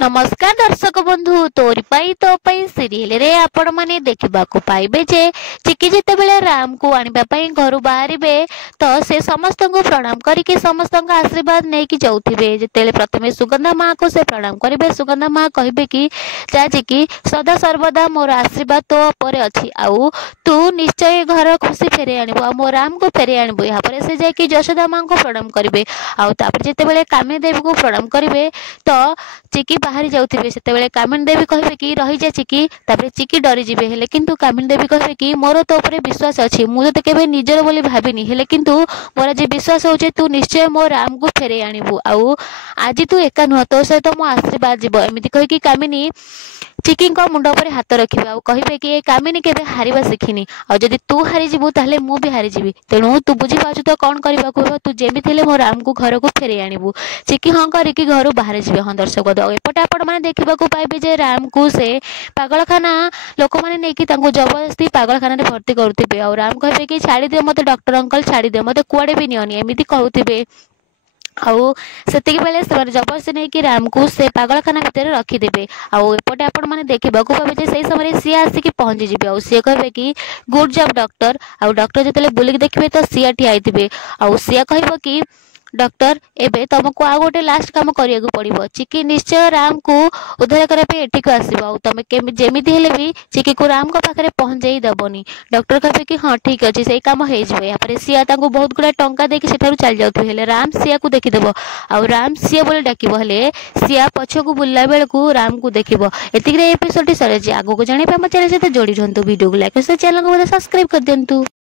नमस्कार दर्शक बंधु तोरी पाई तो पाई सीरियल रे आपण माने देखिबा को पाइबे जे चिकी जिते बेले राम को आनिबा पई घरु बाहरिबे तो से समस्त को प्रणाम करिके समस्त का आशीर्वाद नै कि जाउथिबे। जेतेले प्रथमे सुगंधा मां को से प्रणाम करिबे सुगंधा मां कहिबे कि जाजी कि सदा सर्वदा मोर आशीर्वाद तो परे अछि आउ तू निश्चय घर खुशी फेरे आनिबो आ मो राम को फेरे आनिबो। या परे से जाय कि यशोदा मां को प्रणाम करिबे आउ तापर जेते बेले कामिनी देवी को प्रणाम करिबे तो चिकी बाहरी जाउथिबे सेतेबेले कामिनी देवी कहिबे कि रहि जा चिकी तापर चिकी डरी जिबे हेले किंतु कामिनी देवी कहिबे कि मोर तो ऊपर विश्वास अछि मु तो केबे निजर बोली भाबिनी हेले किंतु मोर जे विश्वास होचे तू निश्चय मो राम को फेरे आनिबु आउ आज तू एका नुह तो सहित मो आशीर्वाद जिवो एमिति कहि कि कामिनी चिकी को मुंड पर हाथ रखिबे आउ कहिबे कि कामिनी केबे हारिबा सिखिनी आ जदी तू हारि जिवु ताले मु भी हारि जिवि तेनु तू बुझी पाछु तो कोन करबा को तू जेमि थिले मो राम को घर को फेरे आनिबु। चिकी हां करि कि घर बाहर जिवे। हां दर्शक एपटे आपण माने देखिबा को पाइबे जे राम को से पागलखाना लोक माने नै कि तांको जबरदस्ती पागलखाना रे भर्ती करथिबे आ राम कहिबे कि छाडी दे मते डॉक्टर अंकल छाडी दे मते कुआडे भी नियोनी एमिति कहउथिबे आउ सेतिक बेले से जबरदस्ती नै कि राम को से पागलखाना भितर रखी देबे। आउ एपटे आपण माने देखिबा को पाबे जे सेही समय सिया आसी कि पहुंची जिबे आउ सिया कहबे कि गुड जॉब डॉक्टर आउ डॉक्टर जेतले बुलिक देखिबे तो सिया ठिया आइथिबे आउ सिया कहबो कि डॉक्टर एबे तुमको आ गोटे लास्ट काम करिया को पड़िबो चिकी निश्चय राम को उद्धार करे पे एठी को आसीबो आउ तमे के जेमिति हेले भी चिकी को राम को पाखरे पहुंच जाई दबोनी। डॉक्टर कहबे कि हां ठीक अछि सेही काम हे जबे। या पर सिया तांको बहुत गुडा टंका देके सेठारु चल जाउथि हेले राम सिया को देखि देबो आउ राम सिया बोले डाकिबो हेले सिया पछ को बुल्ला बेल को राम को देखिबो। एतिक रे एपिसोड सरे जे आगो को जाने पे हम चैनल से जोड़ी रहंतु वीडियो को लाइक और चैनल को सब्सक्राइब कर देंतु।